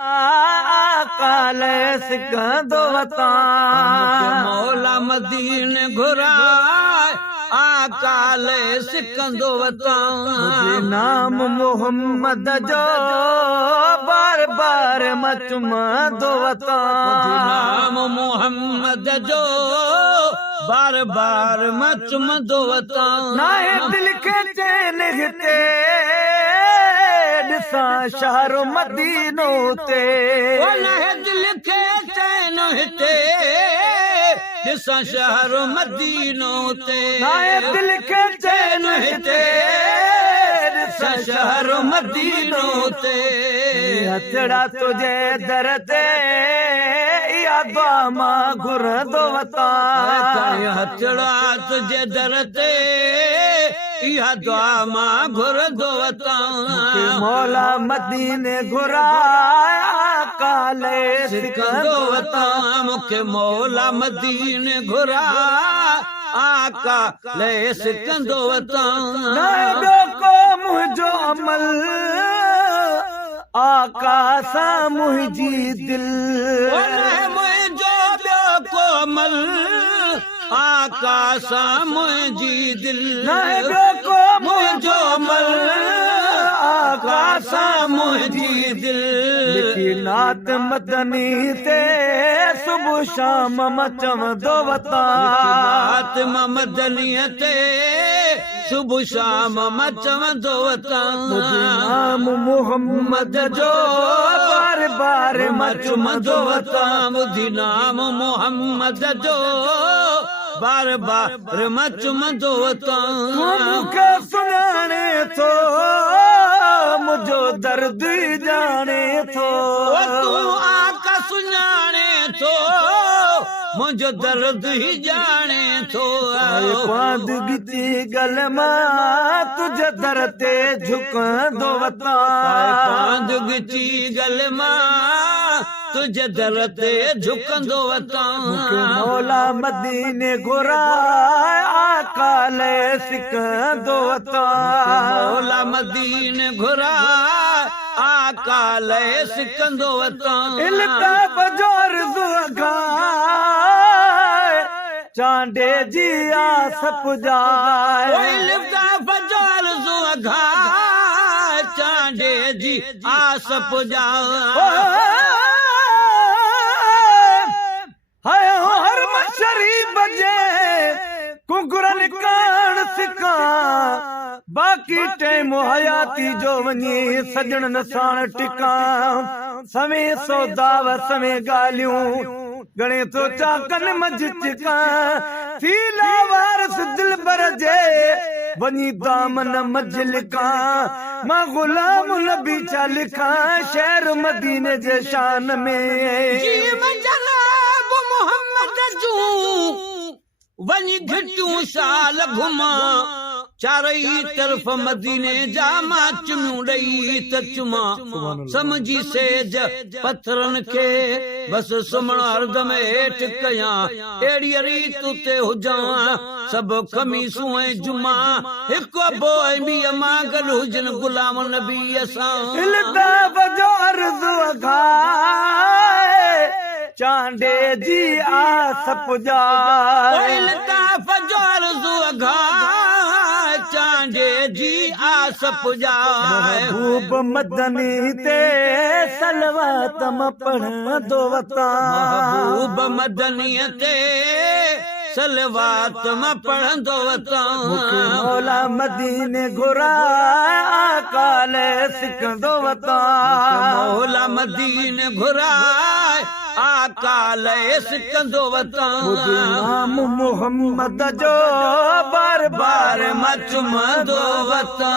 काल सिकंदो वता मौला मदीने घुराए आकाल सिकंदो वता नाम मोहम्मद जो बार बार मचमंदो वता नाम मोहम्मद जो बार बार मचमंदो वता नाहे दिल के चैन हिते ॾिसां शहरो मदीनो ते नाहे दिल के चैन हिते ॾिसां शहरो मदीनो ते नाहे दिल के चैन हिते ॾिसां शहरो मदीनो ते हथड़ा तुझे दर ते इहा दुआ मां घुरंदो वता हथड़ा तुझे दर ते इहा दुआ मां घुरंदो वता मौला मदीने घुराया काले सिकंदो वता मूंखे मौला मदीने घुरा आका ले सिकंदो वता को मुंहिंजो अमल आका सां मुंहिंजी दिल मुंहिंजो ॿियो को अमल आका सां मुंहिंजी दिल को मुंहिंजो अमल आका सां मुंहिंजी दिल लिखी नात मदनी ते सुबुह शाम मचंदो वता नात मदनीअ ते सुबुह शाम मचंदो वता नाम मोहम्मद जो बार बार मचंदो वता ॿुधी नाम मोहम्मद जो बार बार मचंदो वता मूंखे सुञाणे थो मुंहिंजो दर्द ॼाणे थो तूं आका सुञाणे थो मुंहिंजो दर्द ई ॼाणे थो पांद गिची गल मां तुझे दर ते झुकंदो वता पांद गिची गल मां तुझे दर ते झुकंदो वता मौला मदीने घुराया काले सिकंदो वता मौला मदीने घुरा आकाल सिकंदो वता इल्ताफ जो अर्ज़ु अघाए चांडे जी आस पुजाए इल्ताफ जो अर्ज़ु अघाए चांडे जी आस पुजाए हर शरीफ बजे कुंकुरन कान सिका बाकी टाइम हयाती जो वञी सजण नसाण टिका सवे सौदाव सवे ॻाल्हियूं घणे तो चाकन मझ चिका थी लावारस दिल बर जे वञी दामन मझ लिका मां गुलाम नबी छा लिखा शहर मदीने जे शान में वञी घिटियूं साल घुमा चारई तरफ़ मदीने जा मां चुमियूं ॾेई त चुमा समझी सेज पथरनि खे बस सुम्हण हरदम हेठि कयां अहिड़ी रीत ते हुजां सभु खमीसूं ऐं जुमा हिकु अबो ऐं ॿीअ मां गॾु हुजनि गुलाम नबीअ सां इल्ताफ जो अर्ज़ु अघाए चांडे जी आस पुजाए इल्ताफ जो अर्ज़ु अघाए चांडे जी आस पुजाए महबूब मदनी ते सलवात मां पढ़ंदो वता महबूब मदनीअ ते सलवात मां पढ़ंदो वता मौला मदीने घुराया काले सिकंदो वता मौला मदीने घुराए आकाल सिकंदो वता नाम मोहम्मद जो बार बार मचमंदो वता